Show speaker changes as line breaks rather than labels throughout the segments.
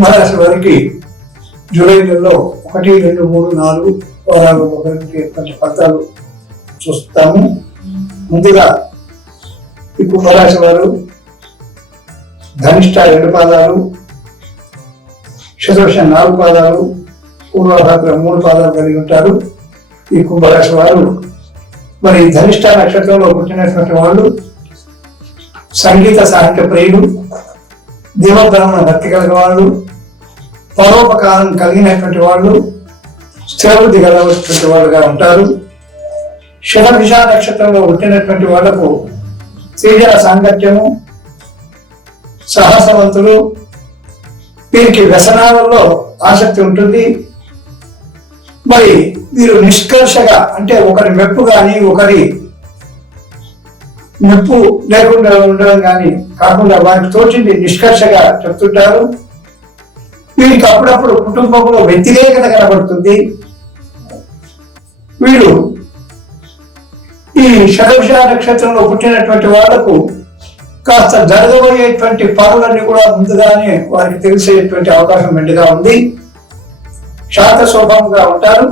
వారికి జూలై నెలలో ఒకటి రెండు మూడు నాలుగు వారాలు ఒకటి పత్రాలు చూస్తాము. ముందుగా ఈ కుంభరాశి వారు ధనిష్ట రెండు పాదాలు శతవర్ష నాలుగు పాదాలు పూర్వభద్ర మూడు పాదాలు కలిగి ఉంటారు. ఈ కుంభరాశి వారు మరి ధనిష్ట నక్షత్రంలో పుట్టినటువంటి వాళ్ళు సంగీత సాహిత్య ప్రియులు. దేవబ్రాహ్మణ భక్తి కలిగిన వాళ్ళు పరోపకారం కలిగినటువంటి వాళ్ళు స్థిరబుద్ధి కలిగినటువంటి వాళ్ళుగా ఉంటారు. శివభిష నక్షత్రంలో పుట్టినటువంటి వాళ్ళకు స్త్రీజన సాంగత్యము సాహసవంతులు వీరికి వ్యసనాలలో ఆసక్తి ఉంటుంది. మరి వీరు నిష్కర్షగా అంటే ఒకరి మెప్పు కానీ ఒకరి నొప్పు లేకుండా ఉండడం కానీ కాకుండా వారికి తోచింది నిష్కర్షగా చెప్తుంటారు. వీరికి అప్పుడప్పుడు కుటుంబంలో వ్యతిరేకత కనబడుతుంది. వీళ్ళు ఈ శతభిష నక్షత్రంలో పుట్టినటువంటి వాళ్ళకు కాస్త జరగబోయేటువంటి పనులన్నీ కూడా ముందుగానే వారికి తెలిసేటువంటి అవకాశం మెండుగా ఉంది. శాంత స్వభావంగా ఉంటారు.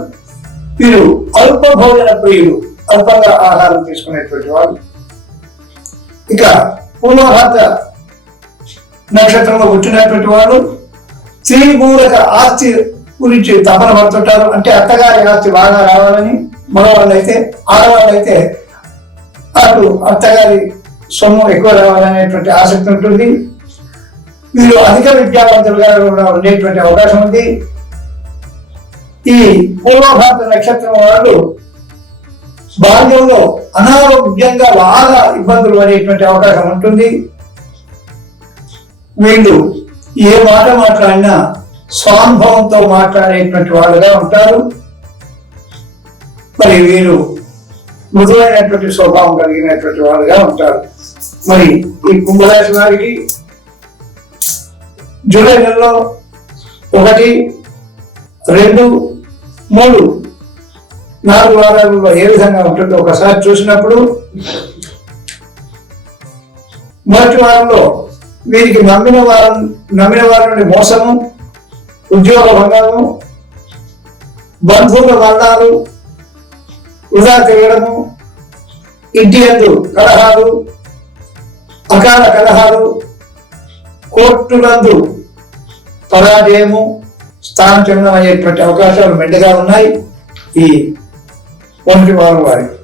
వీరు అల్ప భోజన ప్రియులు అల్పంగా ఆహారం తీసుకునేటువంటి వాళ్ళు. ఇక పూర్వభాత నక్షత్రంలో పుట్టినటువంటి వాళ్ళు స్త్రీ ఆస్తి గురించి తపన పడుతుంటారు. అంటే అత్తగారి ఆస్తి బాగా రావాలని మగవాళ్ళు అయితే ఆడవాళ్ళు అయితే అటు అత్తగారి సొమ్ము ఎక్కువ రావాలనేటువంటి ఆసక్తి ఉంటుంది. వీరు అధిక విద్యావంతులుగా కూడా ఉండేటువంటి అవకాశం ఉంది. ఈ పూర్వభారత నక్షత్రం వాళ్ళు బాల్యంలో అనారోగ్యంగా బాగా ఇబ్బందులు పడేటువంటి అవకాశం ఉంటుంది. వీళ్ళు ఏ మాట మాట్లాడినా స్వానుభవంతో మాట్లాడేటువంటి వాళ్ళుగా ఉంటారు. మరి వీరు మృదువైనటువంటి స్వభావం కలిగినటువంటి వాళ్ళుగా ఉంటారు. మరి ఈ కుంభరాశి వారికి జూలై నెలలో ఒకటి రెండు మూడు నాలుగు వారాలలో ఏ విధంగా ఉంటుందో ఒకసారి చూసినప్పుడు మొదటి వారంలో వీరికి నమ్మిన వారం నమ్మిన వారి నుండి మోసము ఉద్యోగ భంగము బంధువుల బంధాలు వృధా చేయడము ఇంటి ఎందు కలహాలు అకాల కలహాలు కోర్టులందు పరాజయము స్థానచలనం అయ్యేటువంటి అవకాశాలు మెండుగా ఉన్నాయి. ఈ మొదటి వారం వారికి